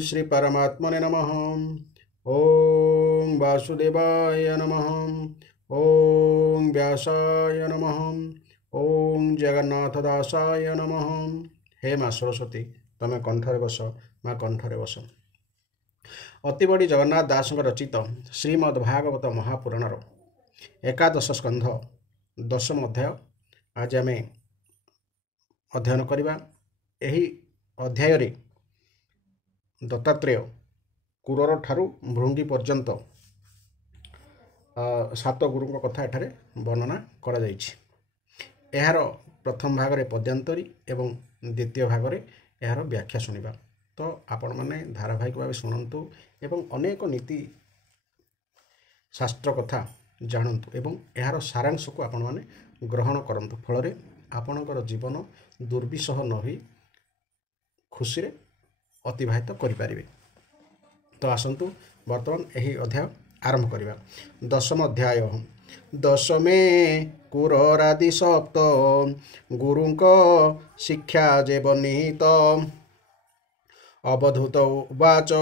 श्री परमात्मने नमः। ओम वासुदेवाय नमः। ओम व्यासाय नमः। ओम जगन्नाथदासाय नमः। हे माँ सरस्वती तमें कंठरे बस, माँ कंठरे बस। अतिबड़ी जगन्नाथ दास रचित श्रीमद्भागवत महापुराणर एकादश स्कंध दशम अध्याय आज आम अध्ययन करवा। यही अध्याय दत्तात्रेय कुरर ठारू भृंगी पर्यंत सात गुरुଙ୍କ कथा एठारे वर्णना करा जाइछि। एहार प्रथम भागरे पद्यांतरी एवं द्वितीय भागरे एहार व्याख्या सुनिबा। तो आपण माने धारावाहिक भाव शुणु एवं अनेक नीति शास्त्र कथा जानतु एवं एहार सारांश को आपण माने ग्रहण करंतु। फल आपणकर जीवन दुर्विषह न होई खुशी रे अतिबाहित करिपारिबे। तो आसंतु वर्तमान यही अध्याय आरंभ करिबा। दशम अध्याय दशमे कुररादि सप्त गुरुंक शिक्षा जे बनित अवधूत उवाच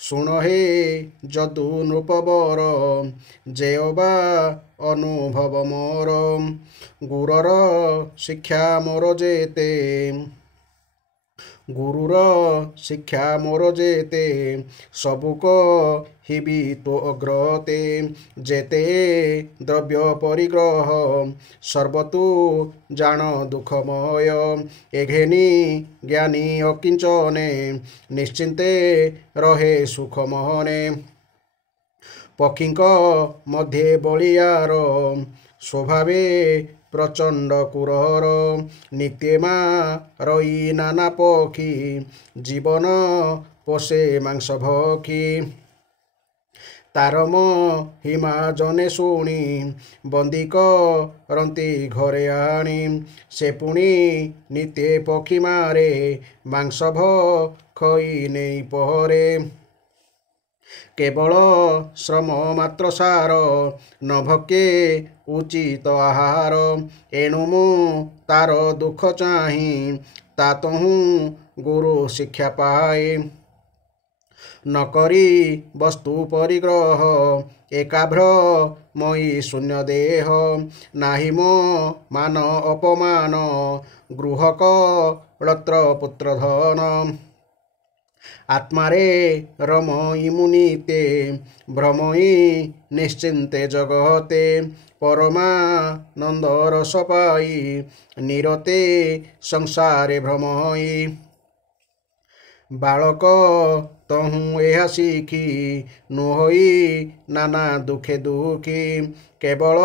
शुण हे जदु नृपवर जेवा अनुभव मोर गुरर शिक्षा मोर जेते गुरुर शिक्षा मोर जेते सबुक हिबी तो अग्रते जेते द्रव्य परिग्रह सर्वतु जान दुखमय एघेनी ज्ञानी अकिंचने निश्चिंते रहे सुखमहने पक्षीक मध्य बलियार स्वभावे प्रचंड कुरहर नित्यमा रई नाना पक्षी जीवन पोषे मांस भक्षी तारम हिमा जने शुणी बंदी करती घरे आनी से पुणी नित्य पक्षी मारे मांस भक्षई नहीं पहरे केवल श्रम मात्र सार न भके उचित आहार एणु मु तार दुख चाही तातहु गुरु शिक्षा पाए न करी वस्तु परिग्रह एकाभ्र मई शून्य देह नाही मो मान अपमान गृहक लत्र पुत्र धन आत्मारे रमई मुनीते भ्रमई निश्चिंते जगते परमानंद रस पाई निरते संसारे भ्रमई बालक तहु यह शिखी नुहई नाना दुखे दुखी केवल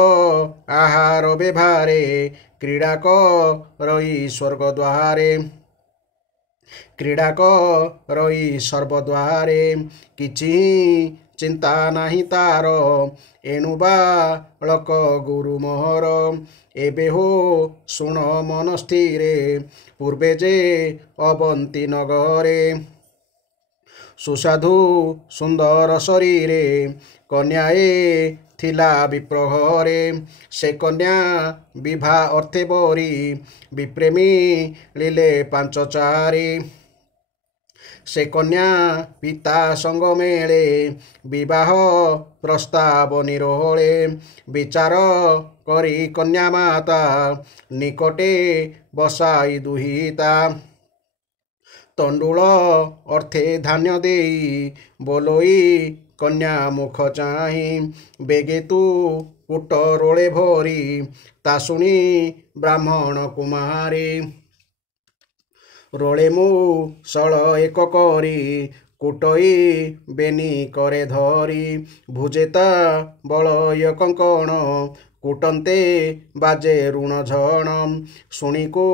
आहार व्यवहारे क्रीड़ा रही स्वर्ग द्वारे क्रीड़ा रही सर्वद्वारे किछि चिंता नाही तार एणु बालक गुरु मोहर एबे हो शुण मन स्थिरे पूर्वे जे अवंती नगरे सुसाधु सुंदर शरीरे कन्याए थिला विप्रघरे से कन्या विभा अर्थे बरी विप्रेमी लीले पांच चारी से कन्या पिता संग मेले विवाह प्रस्ताव निरोले विचार करी कन्या माता निकटे बसाई दुहिता तंडुल अर्थे धान्य देई बोलोई कन्या मुख चाही बेगे तू कुट रोले भरी ता शुणी ब्राह्मण कुमारी रोले मु सल एक करी कुटई बेनी करे धरी भुजेता बलय कंकण कुटंते बाजे ऋण झण शुणीकु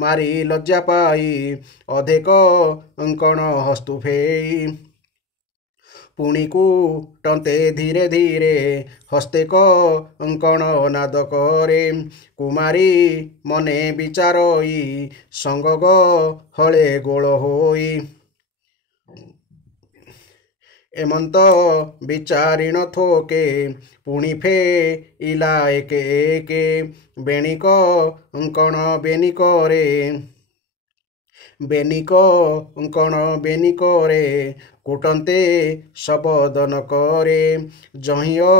मारी लज्जा पाई अधेक अंकण हस्तु फेई पुणी कुटंते धीरे धीरे हस्ते अंकण नाद करे कुमारी मने विचारई संग हले गोल होई एमंत विचारिण थोके पुणी फे इला एके एके बेणिक अंकण बेनी करे বেনিক কণ বেনিকরে কুটন্তে শবদন করে জহিও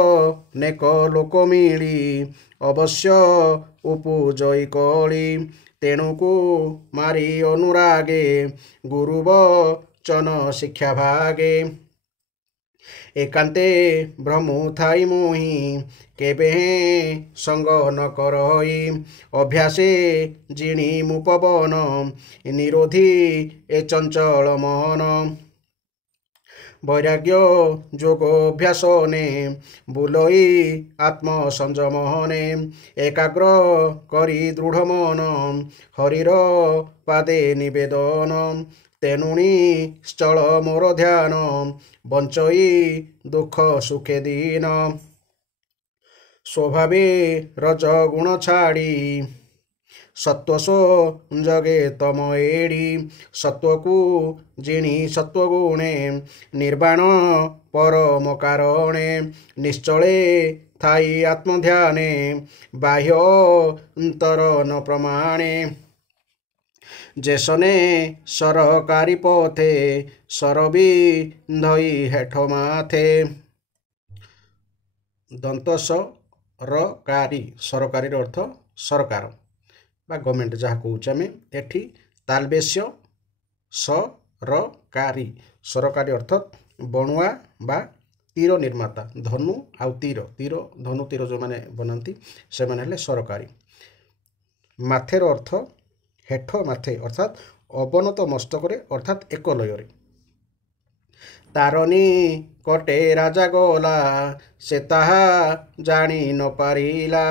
নেক লোক মিলি অবশ্য উপজয় কলি তেণুকু মারি অনুরাগে গুরুবচন শিক্ষা ভাগে একান্তে ভ্রমু থাই মুহি কেবে সঙ্গ ন করই অভ্যাসে জিণি মু পবন নিরোধী এ চঞ্চল মন বৈরাগ্য যোগভ্যাসনে বুলই আত্মসংযমনে একাগ্র করি দৃঢ় মন হরির পাদে নিবেদন তেণুনি স্থল মোর ধ্যান বঞ্চই দুঃখ সুখে দিন স্বভাবে রজগুণ ছাড়ি সত্ত্বসো জগে তম এড়ি সত্ত্বকু জিণি সত্ত্বগুণে নির্বাণ পরম কারণে নিশ্চলে থাই আত্মধ্যানে বাহ্য অন্তর ন প্রমাণে যেসনে সরকারি পথে সরবিন্ধই হেঠ মাথে দন্তস রকারি ସରକାରୀର ଅର୍ଥ ସରକାର বা ଗଭର୍ଣ୍ଣମେଣ୍ଟ ଯାହା କହୁଛେ ଆମେ ଏଠି ତାଲବେଶ୍ୟ ସରକାରୀ ସରକାରୀ ଅର୍ଥ ବଣୁଆ ବା ତୀର ନିର୍ମାତା ଧନୁ ଆଉ ତୀର ଧନୁ ତୀର ଯେଉଁମାନେ ବନାନ୍ତି ସେମାନେ ହେଲେ ସରକାରୀ ମାଥେର ଅର୍ଥ ହେଠ ମାଥେ ଅର୍ଥାତ୍ ଅବନତ ମସ୍ତକରେ ଅର୍ଥାତ୍ ଏକ ଲୟରେ ତାରନି କଟେ ରାଜା ଗଲା ସେ ତାହା ଜାଣି ନ ପାରିଲା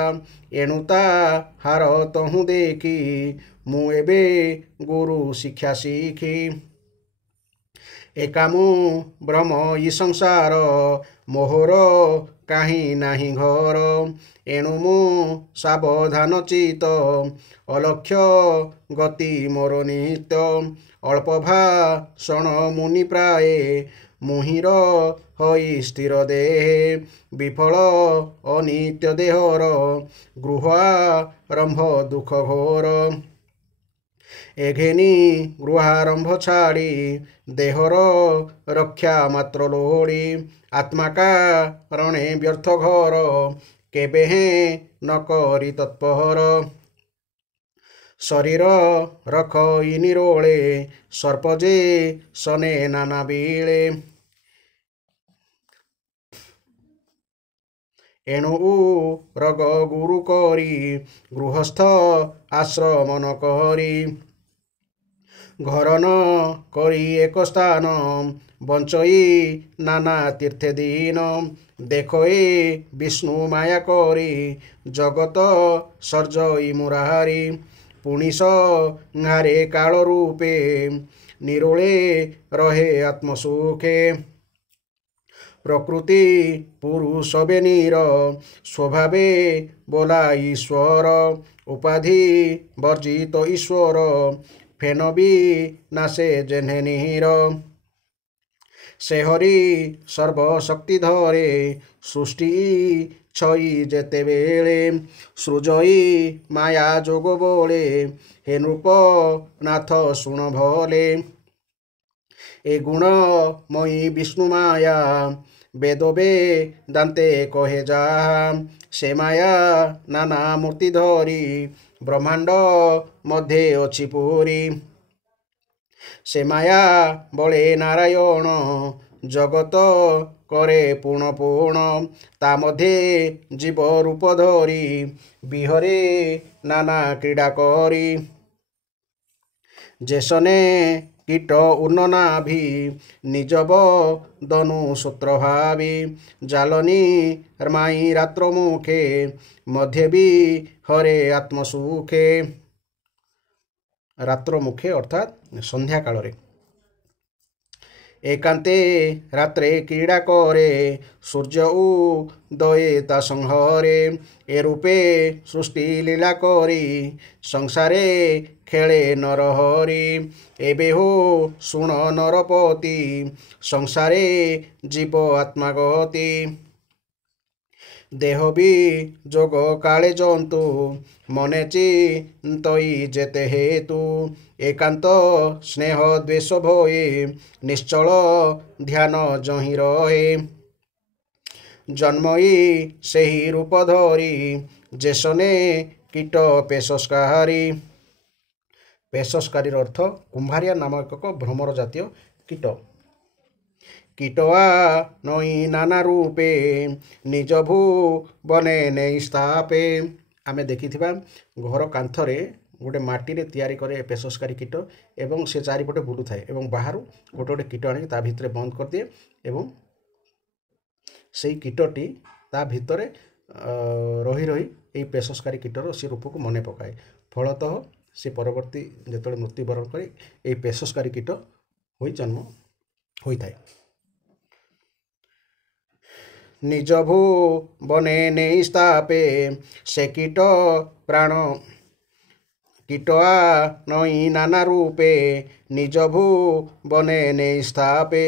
ଏଣୁ ତାହାର ତହୁଁ ଦେଖି ମୁଁ ଏବେ ଗୁରୁ ଶିକ୍ଷା ଶିଖି ଏକା ମୁଁ ବ୍ରହ୍ମ ଇ ସଂସାର ମୋହର କାହିଁ ନାହିଁ ଘର ଏଣୁ ମୁଁ ସାବଧାନ ଚିତ ଅଲକ୍ଷ୍ୟ ଗତି ମୋର ନିତ୍ୟ ଅଳ୍ପ ଭାଷଣ ମୁନି ପ୍ରାୟେ ମୁହିଁର ହୋଇ ସ୍ଥିର ଦେହେ ବିଫଳ ଅନିତ୍ୟ ଦେହର ଗୃହ ଆରମ୍ଭ ଦୁଃଖ ଘୋର ଏଘେନି ଗୃହାରମ୍ଭ ଛାଡ଼ି ଦେହର ରକ୍ଷା ମାତ୍ର ଲୋଡ଼ି ଆତ୍ମା କାରଣେ ବ୍ୟର୍ଥ ଘର କେବେ ନ କରି ତତ୍ପର ଶରୀର ରଖ ଇ ନିରୋଳେ ସର୍ପ ଯେ ସନେ ନାନା ବିଳେ ଏଣୁ ରଗ ଗୁରୁ କରି ଗୃହସ୍ଥ ଆଶ୍ରମନ କରି ଘର ନ କରି ଏକ ସ୍ଥାନ ବଞ୍ଚଇ ନାନା ତୀର୍ଥେ ଦିନ ଦେଖ ଏ ବିଷ୍ଣୁ ମାୟା କରି ଜଗତ ସର୍ଜଇ ମୁରାରି ପୁଣିଷ ଘାରେ କାଳ ରୂପେ ନିରୋଳେ ରହେ ଆତ୍ମସୁଖେ ପ୍ରକୃତି ପୁରୁଷ ବେନିର ସ୍ୱଭାବେ ବୋଲା ଈଶ୍ୱର ଉପାଧି ବର୍ଜିତ ଈଶ୍ୱର ଫେନ ବି ନାସେ ଜେହ୍ନେ ନିର ସେ ହରି ସର୍ବଶକ୍ତି ଧରେ ସୃଷ୍ଟି ଛଇ ଯେତେବେଳେ ସୃଜଇ ମାୟା ଯୋଗ ବୋଳେ ହେ ନୃପ ନାଥ ଶୁଣ ଭଲେ ଏ ଗୁଣମୟୀ ବିଷ୍ଣୁ ମାୟା ବେଦ ବେଦାନ୍ତେ କହେ ଯାହା ସେ ମାୟା ନାନା ମୂର୍ତ୍ତି ଧରି ବ୍ରହ୍ମାଣ୍ଡ ମଧ୍ୟରେ ଅଛି ପୁରୀ ସେ ମାୟା ବଳେ ନାରାୟଣ ଜଗତ করে পুণ পুণ তা মধ্যে জীব রূপ ধরি বিহরে নানা ক্রীড়া করি যেসনে কীট উন্ননাভি নিজব দনু সূত্র ভাবি জালনি মাই রাত্র মুখে মধ্যে বি হরে আত্মসুখে রাত্র মুখে অর্থাৎ সন্ধ্যা কালরে একান্তে রাত্রে ক্রীড়া করে সূর্য উদয়ে তা সংহরে এ রূপে সৃষ্টি লীলা করি সংসারে খেলে নরহরি এবে হো শুণ নরপতি সংসারে জীব আত্মাগতি দেহ বি যোগ কালে জন্তু মনে চিন্তই যেতে হেতু एकांत स्नेह द्वेष भये निश्चल ध्यान जहि रहे जन्मई सेही रूप धरी जेसने कीट पेशस्कारी पेशस्कारी अर्थ कुंभारिया नामक एक भ्रमर जातीय कीट कीटआ नई नाना रूपे निज भू बने नहीं स्थापे आम देखि घर कांथरे गोटे माटी रे तैयारी करे पेशस्कारी कीट एवं से चारिपटे बुलू थाए एवं बाहर गोटे गोटे कीट आनी ता भितर बंद कर दिए एवं से कीटटी ता भितर रही रही ये पेशस्कारी कीटर से रूप को मने पकाए फलतः से परवर्ती जो मृत्युवरण करे ये पेशस्कारी कीट हो जन्म होता है निज भू बने नहीं स्थापे से कीट प्राण कीटआ नई नाना रूपे निज भू बने नहीं स्थापे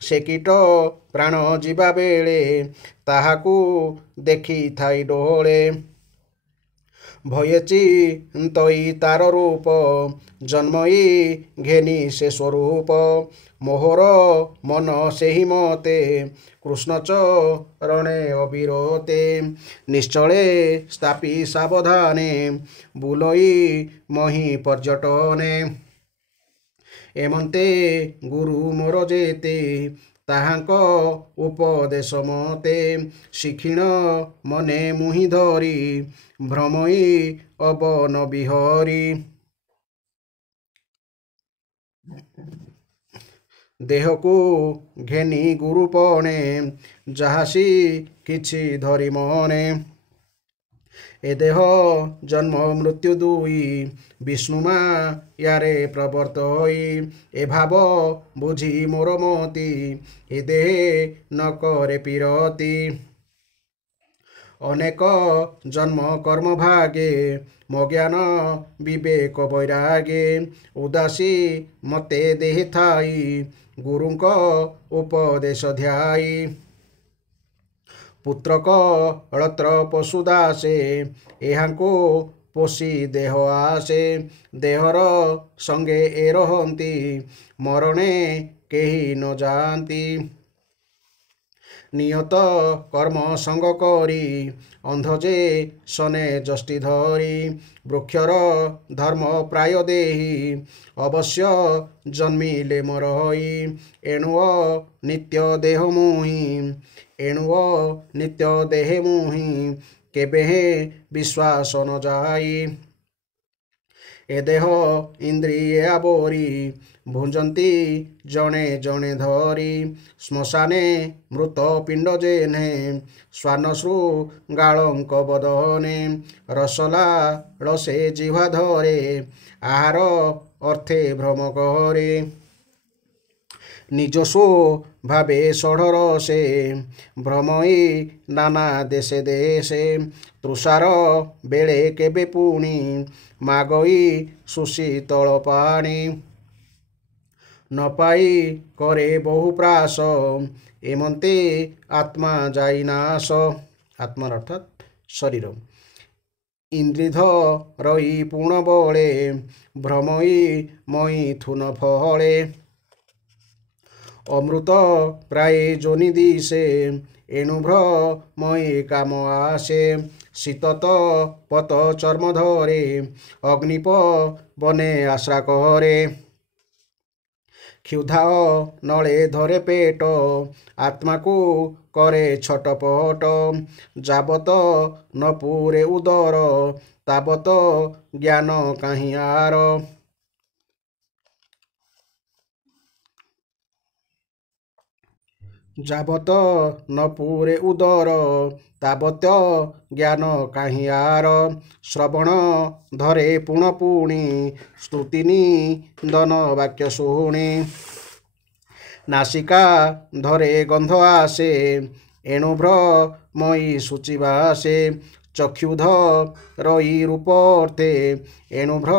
से कीट प्राण जीवा बेले ताहाकू देखी थाई डोले भयची तई तार रूप जन्मई घेनी से स्वरूप मोहर मन से ही मते कृष्ण चरणे अविरते निश्चले स्थापी सावधाने बुलई मही पर्यटने एमंते गुरु मोर जेते ताहांक उपदेश मते शिक्षिण मने मुहि धरी भ्रमई अवन बिहरी देह को घेनी गुरुपणे जहासी किछि धरी मने ए देह जन्म मृत्यु दुई विष्णुमा यारे प्रवर्तई ए भाव बुझी मोर मती ए देह न करे पिरती अनेक जन्म कर्म भागे मो ज्ञान विवेक वैरागे उदासी मते देहि थाई गुरुंक उपदेश ध्याई पुत्रक अळत्र पशुदासे एहांको पोषी देह आसे देहर संगे ए रहंती मरणे केही न जानती नियत कर्म संग करी अंधजे सने जष्टि धरी वृक्षर धर्म प्राय देही अवश्य जन्मिले मरई एणुओ नित्य देह मुहि एणुओ नित्य देहे मुहि केबे विश्वास न जाई ए देह इंद्रिय आवरी भुंजंती जणे जणे धरी श्मशाने मृत पिंड जेने स्वानश्रु गाळंक बदने रसला रसे जिह्वा धरे आहार अर्थे भ्रम करे নিজস্ব ভাবে ষড় রসে ভ্রমই নানা দেশে দেশে তৃষার বেড়ে কেবে পুଣି মাগই সুশীতଳ পাଣି নপাই করে বহু প্রাস এমন্তে আত্মা যাই নাশ আত্মার অর্থাৎ শরীর ইন্দ্রিধ রই পুণ বলে ভ্রমই মই থুন ফলে অমৃত প্রায় জনি দিশে এণুভ্র মই কাম আসে শীতত পত চর্ম ধরে অগ্নিপ বনে আশ্রা করে ক্ষুধা নলে ধরে পেট আত্মাকু করে ছটপট যাবত ন পুরে উদর তাবত জ্ঞান কাহি আর যাবত ন পুরে উদর তাবত জ্ঞান কাহি আর শ্রবণ ধরে পুণ পুଣି স্তুতিনি দন বাক্য শুଣି নাসিকা ধরে গন্ধ আসে এণুভ্র মই সূচিবাসে চক্ষুধ রই রূপ অর্থে এণুভ্র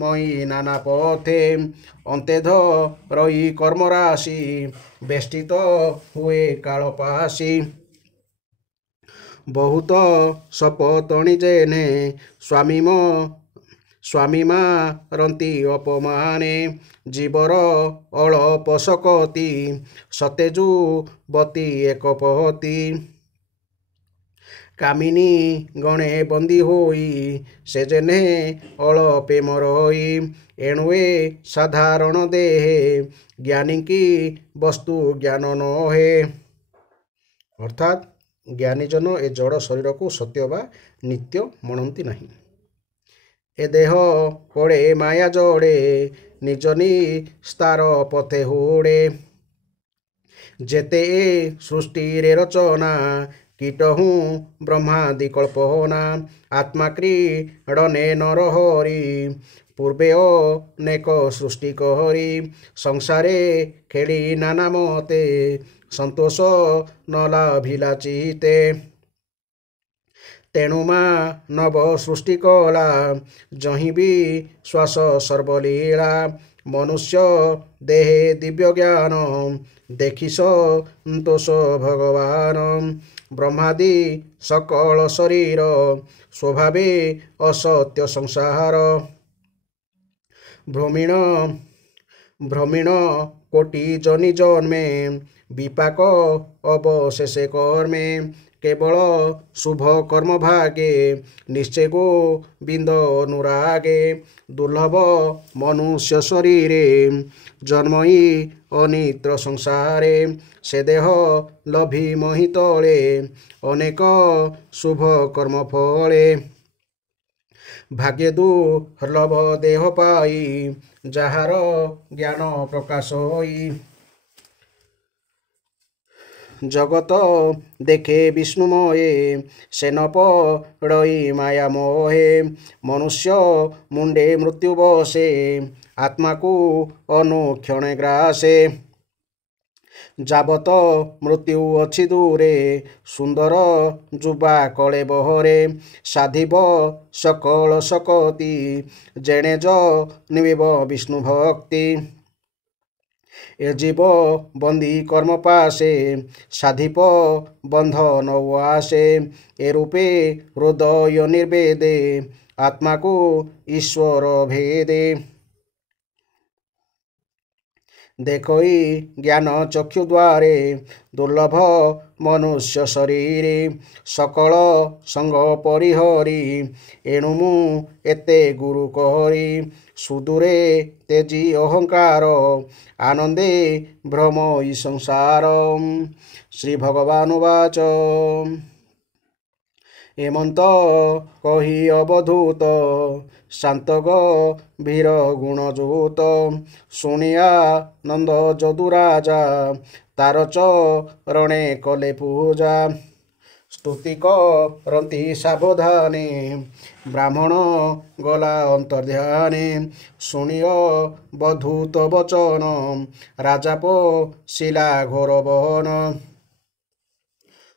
মই নানা পথে অন্তেধ রই কর্মরাশি বেষ্টিত হুয়ে কালপাশি বহুত সপতণি জেনে স্বামীম ସ୍ୱାମୀ ମାରନ୍ତି ଅପମାନେ ଜୀବର ଅଳପ ଶକତି ସତେଜୁବତୀ ଏକପତି କାମିନୀ ଗଣେ ବନ୍ଦୀ ହୋଇ ସେ ଯେହ୍ନେ ଅଳପେ ମରଇ ଏଣୁ ଏ ସାଧାରଣ ଦେହେ ଜ୍ଞାନୀ କି ବସ୍ତୁ ଜ୍ଞାନ ନହେ। ଅର୍ଥାତ୍ ଜ୍ଞାନୀଜନ ଏ ଜଡ଼ ଶରୀରକୁ ସତ୍ୟ ବା ନିତ୍ୟ ମଣନ୍ତି ନାହିଁ। ଏ ଦେହ ପଡ଼େ ମାୟା ଜଡ଼େ ନିଜ ନିସ୍ତାର ପଥେ ହୋଡ଼େ ଯେତେ ଏ ସୃଷ୍ଟିରେ ରଚନା କୀଟହୁଁ ବ୍ରହ୍ମାଦି କଳ୍ପନା ଆତ୍ମା କ୍ରୀଡ଼ନେ ନରହରି ପୂର୍ବେ ଅନେକ ସୃଷ୍ଟି କରି ସଂସାରେ ଖେଳି ନାନା ମତେ ସନ୍ତୋଷ ନ ଲାଭିଲା ଚିତେ ତେଣୁ ନବ ସୃଷ୍ଟି କଲା ଯହିଁ ବି ଶ୍ୱାସ ସର୍ବଲୀଳା ମନୁଷ୍ୟ ଦେହେ ଦିବ୍ୟ ଜ୍ଞାନ ଦେଖି ସନ୍ତୋଷ ଭଗବାନ ବ୍ରହ୍ମାଦି ସକଳ ଶରୀର ସ୍ୱଭାବେ ଅସତ୍ୟ ସଂସାର ଭ୍ରମିଣ କୋଟି ଜନି ଜନ୍ମେ ବିପାକ ଅବଶେଷେ କର୍ମେ କେବଳ ଶୁଭ କର୍ମ ଭାଗେ ନିଶ୍ଚୟ ଗୋବିନ୍ଦ ଅନୁରାଗେ ଦୁର୍ଲଭ ମନୁଷ୍ୟ ଶରୀରେ ଜନ୍ମଇ ଅନିତ୍ର ସଂସାରେ ସେ ଦେହ ଲଭି ମହି ତଳେ ଅନେକ ଶୁଭ କର୍ମ ଫଳେ ଭାଗ୍ୟ ଦୁର୍ଲଭ ଦେହ ପାଇ ଯାହାର ଜ୍ଞାନ ପ୍ରକାଶ ହୋଇ ଜଗତ ଦେଖେ ବିଷ୍ଣୁମୟେ ସେ ନ ପଡ଼ଇ ମାୟା ମୋହେ ମନୁଷ୍ୟ ମୁଣ୍ଡେ ମୃତ୍ୟୁ ବସେ ଆତ୍ମାକୁ ଅନୁକ୍ଷଣେ ଗ୍ରାସେ ଯାବତ ମୃତ୍ୟୁ ଅଛି ଦୂରେ ସୁନ୍ଦର ଯୁବା କଳେ ବହରେ ସାଧିବ ସକଳ ଶକତି ଯେଣେ ନିବିବ ବିଷ୍ଣୁ ଭକ୍ତି ଏ ଜୀବ ବନ୍ଦୀ କର୍ମ ପାଶେ ସାଧିପ ବନ୍ଧନ ଆସେ ଏ ରୂପେ ହୃଦୟ ନିର୍ବେଦେ ଆତ୍ମାକୁ ଈଶ୍ୱର ଭେଦେ ଦେଖଇ ଜ୍ଞାନ ଚକ୍ଷୁ ଦ୍ୱାରେ ଦୁର୍ଲଭ ମନୁଷ୍ୟ ଶରୀରେ ସକଳ ସଙ୍ଗ ପରିହରି ଏଣୁ ମୁଁ ଏତେ ଗୁରୁ କରି ସୁଦୂରେ ତେଜି ଅହଙ୍କାର ଆନନ୍ଦେ ଭ୍ରମଇ ସଂସାର ଶ୍ରୀ ଭଗବାନ ବାଚ ଏମନ୍ତ କହି ଅବଧୂତ ଶାନ୍ତ ଗଭୀର ଗୁଣଯୁତ ଶୁଣିଆ ନନ୍ଦ ଯଦୁରାଜା ତାର ଚରଣେ କଲେ ପୂଜା ସ୍ତୁତି କରନ୍ତି ସାବଧାନେ ବ୍ରାହ୍ମଣ ଗଲା ଅନ୍ତର୍ଧ୍ୟାନେ ଶୁଣିଅ ବଧୂତ ବଚନ ରାଜା ପଶିଲା ଘୋର ବନ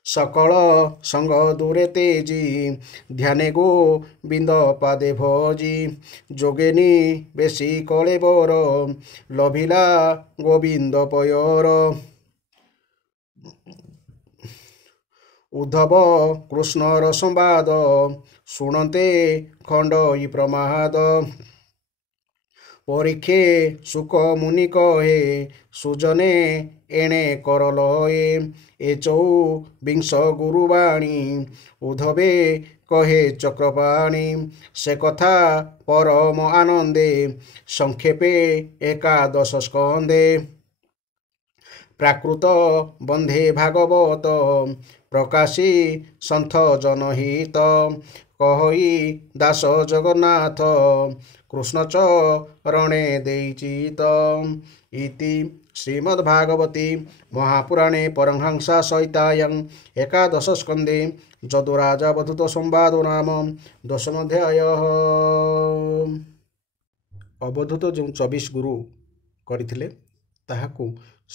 ସକଳ ସଙ୍ଗ ଦୂରେ ତେଜି ଧ୍ୟାନେ ଗୋବିନ୍ଦ ପାଦେ ଭଜି ଯୋଗେନି ବେଶୀ କଳେ ବର ଲଭିଲା ଗୋବିନ୍ଦ ପୟର ଉଦ୍ଧବ କୃଷ୍ଣର ସମ୍ବାଦ ଶୁଣନ୍ତେ ଖଣ୍ଡଇ ପ୍ରମାଦ ପରୀକ୍ଷେ ସୁକ ମୁନି କହେ ସୁଜନେ ଏଣେ କରଲଏ ଏ ଚବିଂଶ ଗୁରୁବାଣୀ ଉଦ୍ଧବେ କହେ ଚକ୍ରପାଣୀ ସେ କଥା ପରମ ଆନନ୍ଦେ ସଂକ୍ଷେପେ ଏକାଦଶ ସ୍କନ୍ଧେ ପ୍ରାକୃତ ବନ୍ଧେ ଭାଗବତ ପ୍ରକାଶୀ ସନ୍ଥ ଜନହିତ କହଇ ଦାସ ଜଗନ୍ନାଥ କୃଷ୍ଣଚରଣେ ଦେଇଚିତ ଇତି ଶ୍ରୀମଦ୍ଭାଗବତୀ ମହାପୁରାଣେ ପରମହଂସା ସହିତାୟାଂ ଏକାଦଶ ସ୍କନ୍ଧେ ଯଦୁରାଜା ବଧୂତ ସମ୍ବାଦ ନାମ ଦଶମଧ୍ୟାୟ। ଅବଧୂତ ଯେଉଁ 24 ଗୁରୁ କରିଥିଲେ ତାହାକୁ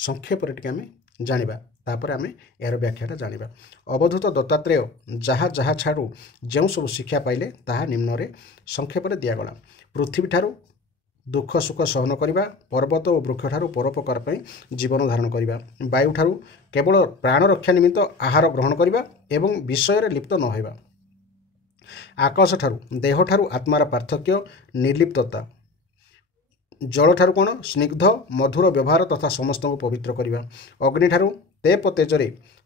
ସଂକ୍ଷେପରେ ଟିକେ ଆମେ ଜାଣିବା ତାପରେ ଆମେ ଏହାର ବ୍ୟାଖ୍ୟାଟା ଜାଣିବା। ଅବଧୂତ ଦତ୍ତାତ୍ରେୟ ଯାହା ଯାହା ଛାଡ଼ୁ ଯେଉଁ ସବୁ ଶିକ୍ଷା ପାଇଲେ ତାହା ନିମ୍ନରେ ସଂକ୍ଷେପରେ ଦିଆଗଲା। ପୃଥିବୀଠାରୁ ଦୁଃଖ ସୁଖ ସହନ କରିବା ପର୍ବତ ଓ ବୃକ୍ଷଠାରୁ ପରୋପକାର ପାଇଁ ଜୀବନ ଧାରଣ କରିବା ବାୟୁଠାରୁ କେବଳ ପ୍ରାଣ ରକ୍ଷା ନିମିତ୍ତ ଆହାର ଗ୍ରହଣ କରିବା ଏବଂ ବିଷୟରେ ଲିପ୍ତ ନ ହେବା आकाश ठारू देह ठारू आत्मार पार्थक्य निर्लिप्तता जल ठारू कौन स्निग्ध मधुर व्यवहार तथा समस्त को पवित्र करवा अग्नि ठारू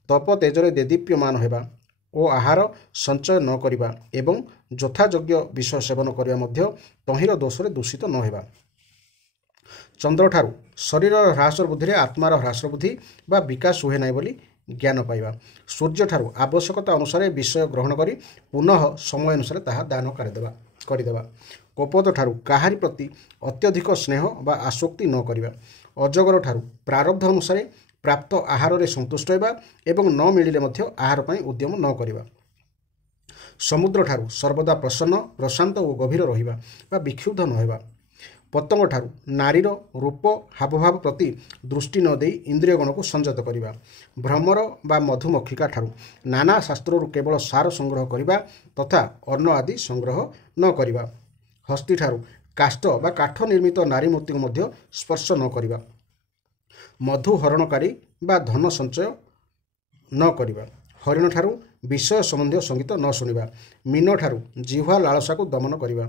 तप तेजरे देदीप्यमान होगा ओ आहार संचय न करवा एवं यथायोग्य विषय सेवन करवा मध्य तहिर दोषरे दूषित न होगा चंद्र ठारू शरीर ह्रास बुद्धि आत्मार ह्रास बुद्धि बा विकास हुए ना बोली ज्ञान पाइबा सूर्य ठारू आवश्यकता अनुसार विषय ग्रहण करी पुनः समय अनुसार ताहा दान करदेवा कपट ठारू काहारी प्रति अत्यधिक स्नेह बा आसक्ति न करिबा अजगर ठारू प्रारब्ध अनुसार प्राप्त आहार रे संतुष्ट होइबा एवं न मिलिले मध्य आहार पई उद्यम न करिबा समुद्र ठारू सर्वदा प्रसन्न प्रशांत और गभीर रहिबा बा विक्षुब्ध न होइबा पतंग ठारू नारीर रूप हावभाव प्रति दृष्टि न देई इंद्रिय गण को संयत करिबा भ्रमर बा मधुमक्षिका ठारू नाना शास्त्ररू केवल सार संग्रह करिबा तथा अन्न आदि संग्रह न करिबा हस्ती ठारू काष्ठ बा काठ निर्मित नारी मूर्ति को स्पर्श न करिबा मधु हरणकारी बा धन संचय न करिबा हरिण ठारू विषय संबंधी संगीत न शुणा मीन ठारू जिह्वा लालसा को दमन करिबा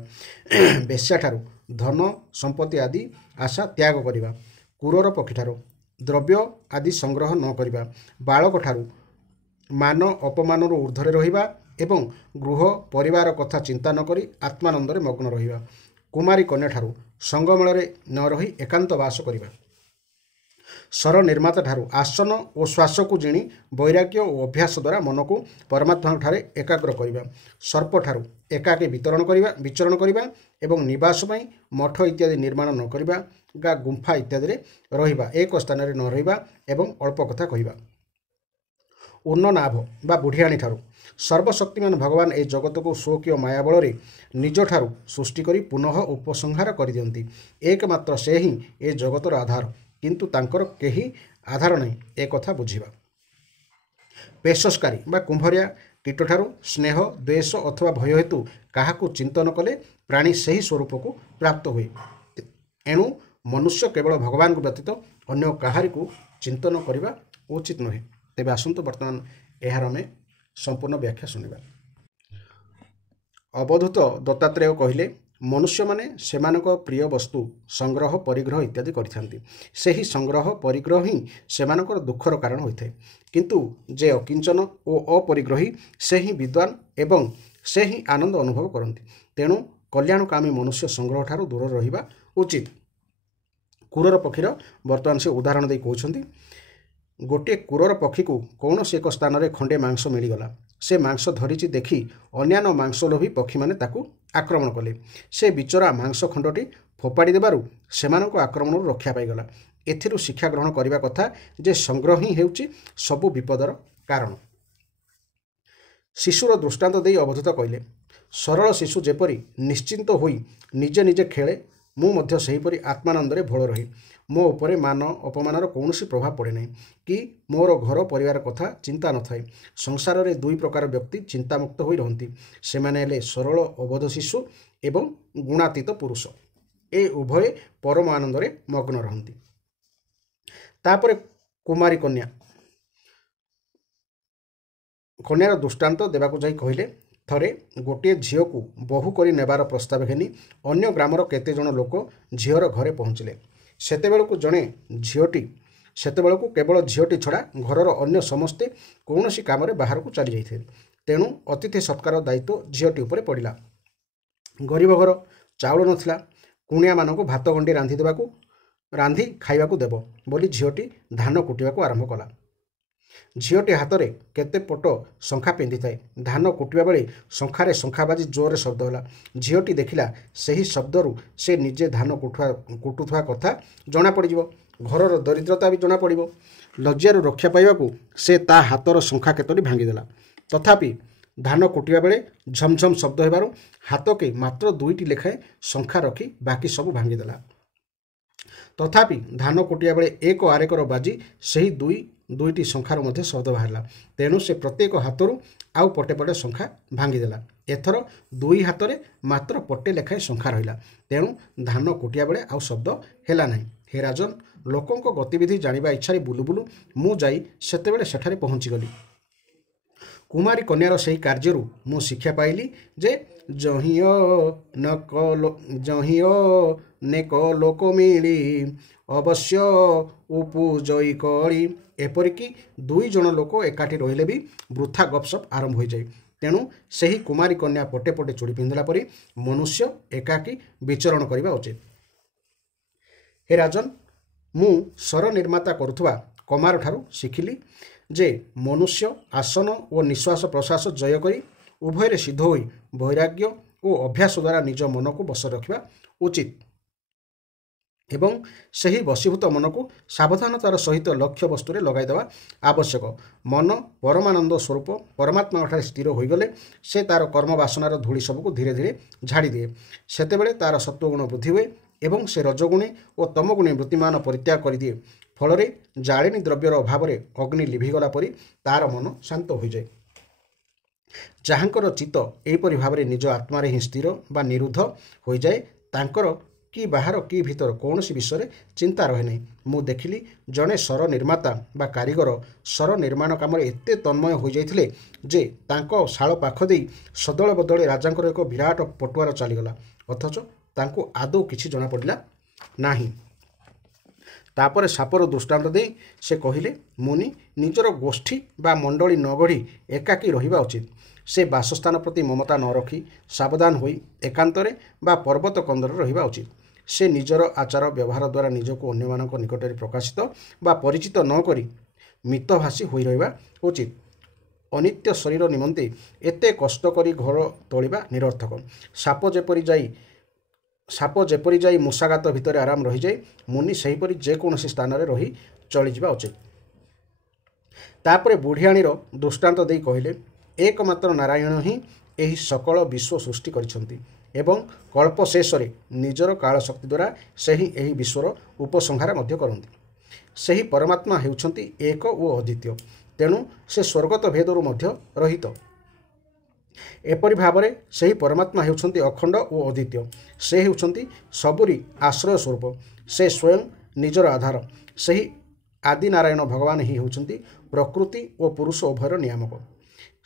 बेश्या ठारू धन संपत्ति आदि आशा त्याग करिबा कुरर पक्षी ठारू द्रव्य आदि संग्रह न करिबा बालक ठारू मान अपमान ऊर्ध्वे रहिबा एवं गृह परिवार कथा चिंता न करी आत्मानंदरे मग्न रहिबा कुमारी कन्या ठारू संगमेल न रही एकांत वास करिबा स्वर निर्माता ठारू आसन और श्वास को जिणी वैराग्य और अभ्यास द्वारा मन को परमात्मा ठारे एकाग्र करिबा सर्प ठारू एकाकी विचरण करिबा एवं निवास पई मठ इत्यादि निर्माण न करिबा गा गुंफा इत्यादि रे रहिबा एक स्थान रे न रहिबा एवं अल्प कथा कहिबा उन्न नाभ बा बुढ़ियाणी ठारू सर्वशक्तिमान भगवान ए जगत को स्वकीय माया बल निज ठारू सृष्टि करी पुनः उपसंहार कर दियंती एकमात्र से ही ए जगतर आधार किंतु तांकर केही आधार नहीं ए कथा बुझिबा पेशस्कारी बा कुंभरिया कीट ठारू स्नेह द्वेष अथवा भय हेतु काहाकू चिंतन कले प्राणी सही स्वरूप को प्राप्त हुए एणु मनुष्य केवल भगवान को व्यतीत अन्य काहारी को चिंतन करने उचित नुहे तेज आसतु बर्तमान यार आम संपूर्ण व्याख्या शुणा अवधूत दत्तात्रेय कहले मनुष्य माने सेमानक प्रिय वस्तु संग्रह परिग्रह इत्यादि करिथांती सेही संग्रह परिग्रह ही सेमानकर दुखर कारण होइଥାଏ किंतु जे अकिंचन और अपरिग्रही से ही विद्वान एवं से ही आनंद अनुभव करती तेणु कल्याणकामी मनुष्य संग्रह ठारू दूर रहिबा उचित कुरर पक्षीर बर्तमान से उदाहरण दे कहउछंती गोटे कुरर पक्षी को कौन से एक स्थान में खंडे मांस मिलगला से मांस धरिची देखी अन्यान्य मांसलोभी पक्षी माने ताकू आक्रमण कले से बिचरा मांस खंडटी फोपाड़ी देबारु सेमानक आक्रमण रक्षा पाईगला एथिरु शिक्षा ग्रहण करने कथा जे संग्रह ही हेउची सबु विपदर कारण शिशुर दृष्टांत दे अवधूत कहले सरल शिशु जेपरी निश्चिंत होई निजे निजे खेले मु मध्य सेहीपरि आत्मानंदरे भोल रही मो उपरे मान अपमानर कौनसी प्रभाव पड़े नहीं कि मोर घर परिवार कथा चिंता न थाए संसार रे दुई प्रकार व्यक्ति चिंतामुक्त होई रहंती सेमाने हेले सरल अबोध शिशु एवं गुणातीत पुरुष ए उभय परम आनंदरे मग्न रहंती तापरे कुमारी कन्यार दृष्टांत देवाकू जाई कहले थरे गोटे झील को बहु करी नेबार प्रस्ताव घेनी अन्य ग्रामर केते जण लोक झीवर घरे पहुँचले सेतेबेलकू जड़े झीटी सेतेबेलकू केवल झीटी छड़ा घरर अन्य समस्ते कौनसी काम बाहर को चली जाइए तेणु अतिथि सत्कार दायित्व झीटी उपर पड़ा गरीब घर चाउल नथिला कुणिया मानक भात गंडी रांधि खाइबाकू देव बोली झीटी धान कुटिबाकू आरंभ कला झीटी हाथ में केते पट शंखा पिंधि थाए धान कुटिबा बेले शंखारे शंखा बाजी जोर शब्द होला झीटी देखिला सही शब्दरू से निजे धान कुटुवा कथा जना पड़िजिवो घरर दरिद्रता भी जना पड़िबो लज्जारू रक्षा पाइबाकू से ता हाथर शंखा केतोटी भांगीदेला तथापि धान कुटिबा बेले झमझम शब्द हेबारु हाथ के मात्र दुईटी लेखाए शंखा रखी बाकी सब भांगीदेला तथापि धान कुटिया बेले एक आरेकर बाजी सही दुईटी शंखार मध्य शब्द बाहरला तेणु से प्रत्येक हाथरू आउ पटे पटे शंखा भांगीदेला एथर दुई हाथ में मात्र पटे लेखाए शंखा रहिला तेणु धान कुटिया बेले आउ शब्द हेला नहीं हे राजन लोकंक गतिविधि जानिबा इच्छा बुलू बुलू मु जाई सेतेबेले सेठारे पहुँचीगली कुमारी कन्यार सही कार्यरू मु शिक्षा पाइली जे जहिओ नेक लोक मिली अवश्य उपजयी कली। एपरिकी दुई जन लोक एकाठी रहिले भी वृथा गपसप आरंभ हो जाए। तेणु सही कुमारी कन्या पटे पटे चूड़ी पिंधला परी मनुष्य एकाकी विचरण करने उचित। हे राजन, मु स्वर निर्माता करुवा कमार ठारू शिखिली जे मनुष्य आसन और निश्वास प्रश्वास जय करी उभय सिद्ध होई वैराग्य और अभ्यास द्वारा निज मन को बस रखा उचित एवं सही वशीभूत मन को सावधानतार सहित लक्ष्य वस्तु लगाईदेवा आवश्यक। मन परमानंद स्वरूप परमात्मा ठारे स्थिर होगले से तार कर्म बासनार धूली सबको धीरे धीरे झाड़ी दिए। सेतेबेले तार सत्वगुण वृद्धि हुए एवं से रजगुणी और तमगुणी वृत्तिमान परित्याग करदिए। फल जाळेनी द्रव्यर अभाव अग्नि लिभिगला परी तार मन शांत हो जाए। जहाँकर चित्त एपरि भाव निज आत्मारे ही स्थिर बा निरुद्ध हो जाए, तांकर कि बाहर कि भीतर कौन सी विषय चिंता रहे नहीं। मु देखिली जड़े स्वर निर्माता बा कारीगर स्वर निर्माण काम एते तन्मय हो जाइथिले जे तांको शाल पाख दे सदल बदले राजांकर एक विराट पटुआर चलीगला, अथच तांको आदौ किछि जଣା पड़िला नाही। तापर सापर दृष्टांत दे से कहिले, मुनि निजर गोष्ठी बा मंडली न गढ़ी एकाकी रहिबा उचित। से बासस्थान प्रति ममता न रखी सावधान होई एकांतरे बा पर्वत कंदर रहिबा उचित। से निजर आचार व्यवहार द्वारा निजको अन्यमानक निकटरे प्रकाशित बा परिचित न करी मितभाषी होई रहिबा उचित। अनित्य शरीर निमंते एते कष्ट करी घर तोलिबा निरर्थक। साप जेपरी जाई मूषाघात भितर आराम रही जाए, मुनि सेहीपरि जेकोसी स्थान में रही चलीजा उचित। तापर बुढ़ियाणीर दृष्टांत दे कहले, एकमात्र नारायण ही एही सकल विश्व सृष्टि करिसंती एवं कल्प शेष निजर काल शक्ति द्वारा सही एही विश्वर उपसंहार मध्य करती। सही परमात्मा हेउछंती एक और अद्वितीय, तेणु से स्वर्गत भेदरु मध्य रहित। एपरि भावरे सही परमात्मा हेउछंती अखंड और अद्वितीय। से हेउछंती सबुरी आश्रय स्वरूप, से स्वयं निजर आधार। सही आदि नारायण भगवान ही हेउछंती प्रकृति और पुरुष उभयर नियामक।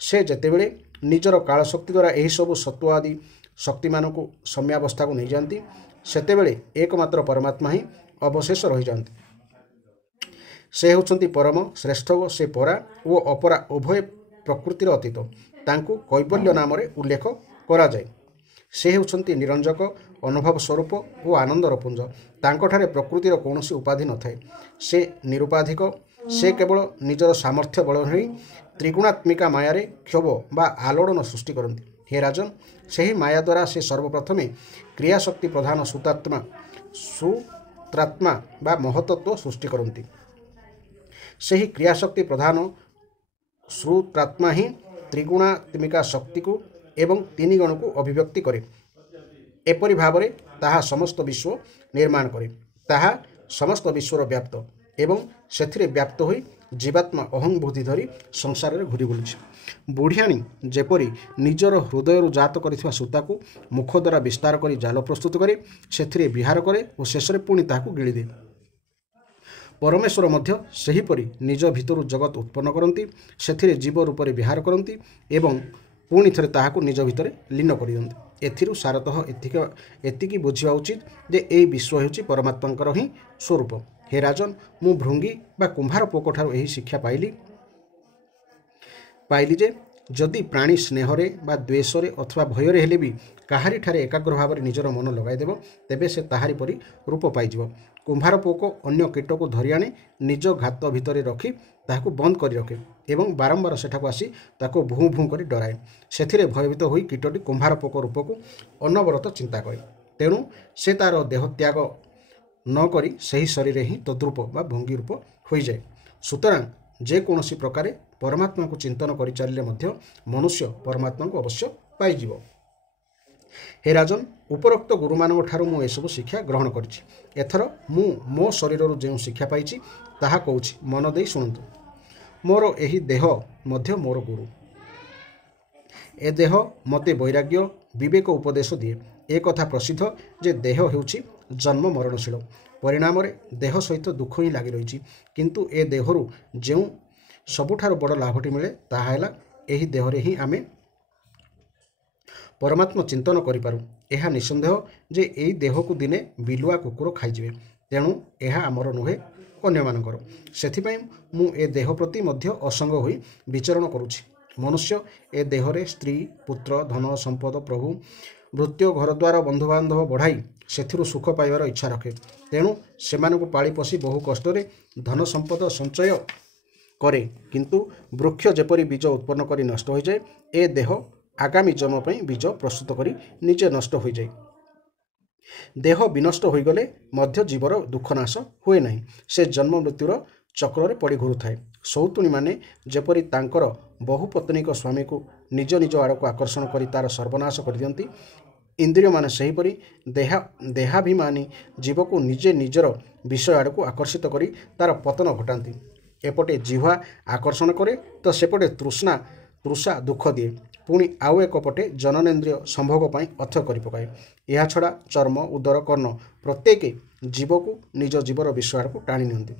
से जेतेबेले निजर काल शक्ति द्वारा यही सब सत्व आदि शक्ति मान को सम्यावस्था को नहीं जाती, सेतेबेले एकमात्र परमात्मा ही अवशेष रही जाती। से होउछंती परम श्रेष्ठ व से परा और अपरा उभय प्रकृतिर अतीत। तांकु कैवल्य नाम उल्लेख करा जाए। से होउछंती निरंजक अनुभव स्वरूप और आनंदर पुंज। तांकठारे प्रकृतिर कौनसी उपाधि न थाए। से निरुपाधिक। से केवल निजर सामर्थ्य बल नहीं त्रिगुणात्मिका मायारे क्षोभ बा आलोड़न सृष्टि करती। हे राजन, सही माया द्वारा से सर्वप्रथमे क्रियाशक्ति प्रधान सूत्रात्मा बा महतत्व सृष्टि करती। सही क्रियाशक्ति प्रधान श्रुत्रात्मा ही त्रिगुणात्मिका शक्ति को एवं तीन गण को अभिव्यक्ति करे। एपरि भावरे ताहा समस्त विश्व निर्माण करे। ताहा समस्त विश्वर व्याप्त एवं सेथिरे व्याप्त होई जीवात्मा अहं बुद्धि धरी संसार में घूरी बुलुछि। बुढ़ियाणी जेपरी निजर हृदय जात करिथिबा सूता को मुख द्वारा विस्तार करी जाल प्रस्तुत करे, सेथिरे विहार करे और शेष में पुणी ताहाकु गिळि दे। परमेश्वर मध्य सेहीपरि निज भितरु जगत उत्पन्न करती, सेथिरे जीव रूप में विहार करती एवं पुणी थरे ताहाकु निज भितर लीन करियंती। एथिरु सारतः एतिकी बुझिबा उचित जे एई विश्व हेउछि परमात्मांकर ही स्वरूप। हे राजन, मु भृंगी बा कुंभार पोक ठारू एही शिक्षा पाइली जे जदि प्राणी स्नेहरे बा द्वेषरे अथवा भयरे हेले भी काहारी ठारे एकाग्र भाव निजर मन लगाइदेव, तेबे से ताहारी परि रूप पाइजिव। कुंभार पोक अन्य कीट को धरि आने निज घात भितर रखी ताहाकु बंद करी रखे एवं बारंबार सेठाकु आसी ताको भूँ भूँ करी डराए। सेथिरे भयभीत होई कीटटी कुंभार पोक रूप को अनवरत चिंता करे। तेणु से तार देह त्याग न करी सही शरीर ही तद्रूप बा भंगी रूप हो जाए। सुतरां जेकोसी प्रकार परमात्मा को चिंतन कर चलिले मध्य मनुष्य परमात्मा को अवश्य पाइजिव। हे राजन, उपरोक्त गुरु मान ठारू मु एसबु शिक्षा ग्रहण करिछि। एथर मु मो शरीर जो शिक्षा पाइछि ताहा कहूछि, मन देई शुणुतु। मोर एही देह मध्य मोर गुरु। ए देह मते वैराग्य विवेक उपदेश दिए। ए कथा प्रसिद्ध जे देह हेउछि जन्म मरणशील। परिणाम देह सहित दुख ही लगी रही, किंतु ए देहरु जो सबुठार बड़ लाभटी मिले ताहा हैला ଏହି ଦେହରେ ହିଁ ଆମେ परमात्मा चिंतन करिपारू। यह निसंदेह जे एई देहकु दिने बिलुआ कुकुर खाइजिबे, तेणु यह आमर नुहे अन्य मानकर। सेथिपाई मु ए देह प्रति मध्य असंग होई विचरण करुछि। मनुष्य ए देहरे स्त्री पुत्र धन संपद प्रभु मृत्यु घरद्वार बंधुबांधव बढ़ाई सेथिरु सुख पाइबार इच्छा रखे, तेणु सेमानकु पाଳି पोषि बहु कष्टरे धन संपद संचय करे, किंतु वृक्ष जेपरी बीज उत्पन्न करी नष्ट हो जाए, ए देह आगामी जन्म पर बीज प्रस्तुत करी निजे नष्ट हो जाए। देह विनष्ट हो गले मध्य जीवर दुख नाश हुए नहीं, से जन्म मृत्युर चक्र पड़ी घुरु थाए। सौतुणी माने जेपरी तांकर बहुपत्नीक स्वामी को निज निज आड़क आकर्षण करी तार सर्वनाश कर दियंती, इंद्रिय माने सेहीपरि देहाभिमानी जीव को निजे निजर विषय आड़क आकर्षित करी तार पतन घटाती। एपटे जिह्वा आकर्षण करे तो सेपटे तृषा दुख दिए, पुणी आउ एक पटे जननेन्द्रिय संभोग पाई अथय करि पकाए। यह छड़ा चर्म उदर कर्ण प्रत्येक जीव को निज जीवर विषय आड़क टाणी नियंती।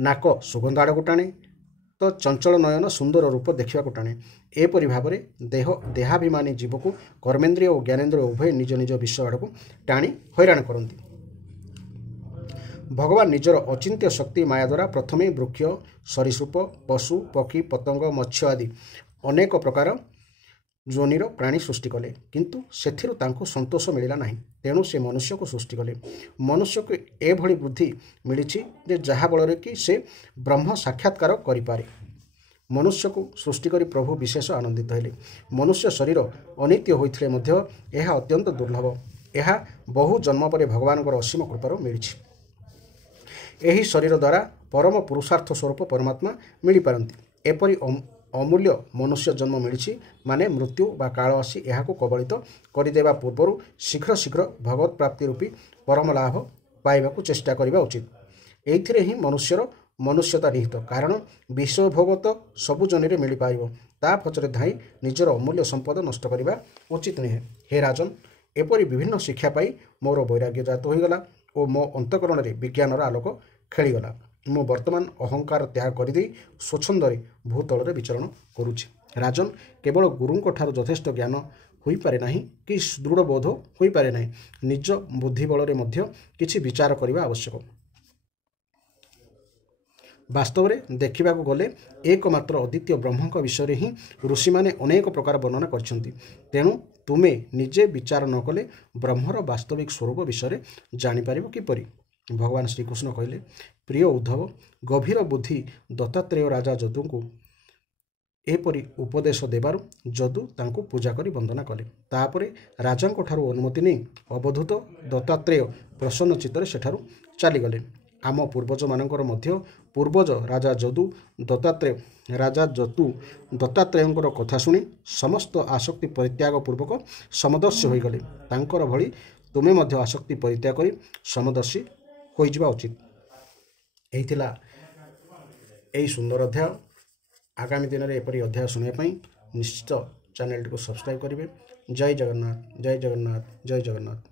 नाक सुगंध आड़क टाणे तो चंचल नयन सुंदर रूप देखा टाणे। एपरि भाव देहाभिमानी जीव को कर्मेन्द्रिय और ज्ञानेन्द्रिय उभय निज निज विषय आड़क टाणी हैरान करती। भगवान निजर अचिंत्य शक्ति माया द्वारा प्रथमे वृक्ष सरीसृप पशु पक्षी पतंग मत्स्य आदि अनेक प्रकार जोनिर प्राणी सृष्टि कले, किंतु सेथिरु तांको संतोष मिलिला नहीं, तेणु से मनुष्य को सृष्टि कले। मनुष्य को एभली बुद्धि मिली जे जहा बଳରେ कि से ब्रह्म साक्षात्कार करिपारे। मनुष्य को सृष्टि करी प्रभु विशेष आनंदित हेले। मनुष्य शरीर अनित्य होइथिले मध्य एहा अत्यंत दुर्लभ। एहा बहु जन्म पर भगवान असीम कृपार मिली। एही शरीर द्वारा परम पुरुषार्थ स्वरूप परमात्मा मिली पारंती। एपरि अमूल्य मनुष्य जन्म मिली माने मृत्यु बा काल आसी एहाको कबलित करदेवा पूर्व शीघ्र शीघ्र भगवत प्राप्ति रूपी परम लाभ पाइबाकू चेष्टा करबा उचित। एइथिरे ही मनुष्यर मनुष्यता निहित, कारण विषय भोग तो सबु जनिरे मिली पाइबो, ता पछरे धाई निजर अमूल्य संपद नष्ट करिबा उचित नहे। हे राजन, एपरि विभिन्न शिक्षा पाई मोर वैराग्य जात होइगला और मो अंतकरण रे विज्ञानर आलोक खेलीगला। मु वर्तमान अहंकार त्याग करदे स्वच्छंदरे भूतल रे विचरण करुछि। राजन, केवल गुरुंक ठारू यथेष्ट ज्ञान होई पारे नाही कि दृढ़ बोध होई पारे नाही, निज बुद्धि बल रे मध्य किछि विचार करिबा आवश्यक। वास्तव में देखा गले एकमात्र अद्वितीय ब्रह्म विषय ही ऋषि मैंने अनेक प्रकार वर्णना करछंती, तेणु तुमे निजे विचार न कले ब्रह्मर वास्तविक स्वरूप विषय जानीपर किपरि। भगवान श्रीकृष्ण कहले, प्रिय उद्धव, गभीर बुद्धि दत्तात्रेय राजा जदू को एपरि उपदेश देबारु जदू तांको पूजा करी वंदना कले। तापरे राजांको ठारू अनुमति नहीं अवधूत दत्तात्रेय प्रसन्न चित्तरे सेठारू चली गले। आम पूर्वज मानकर मध्य पूर्वज राजा जदू दत्तात्रेयंकर कथा शुणी समस्त आसक्ति परित्याग पूर्वक समदर्शी हो गले। तांकर भली तुमे मध्य आसक्ति परित्याग करी समदर्शी हो जिबा उचित। एही थिला एही सुंदर अध्याय। आगामी दिन में एपरी अध्याय शुणा निश्चित चैनल को सब्सक्राइब करेंगे। जय जगन्नाथ, जय जगन्नाथ, जय जगन्नाथ।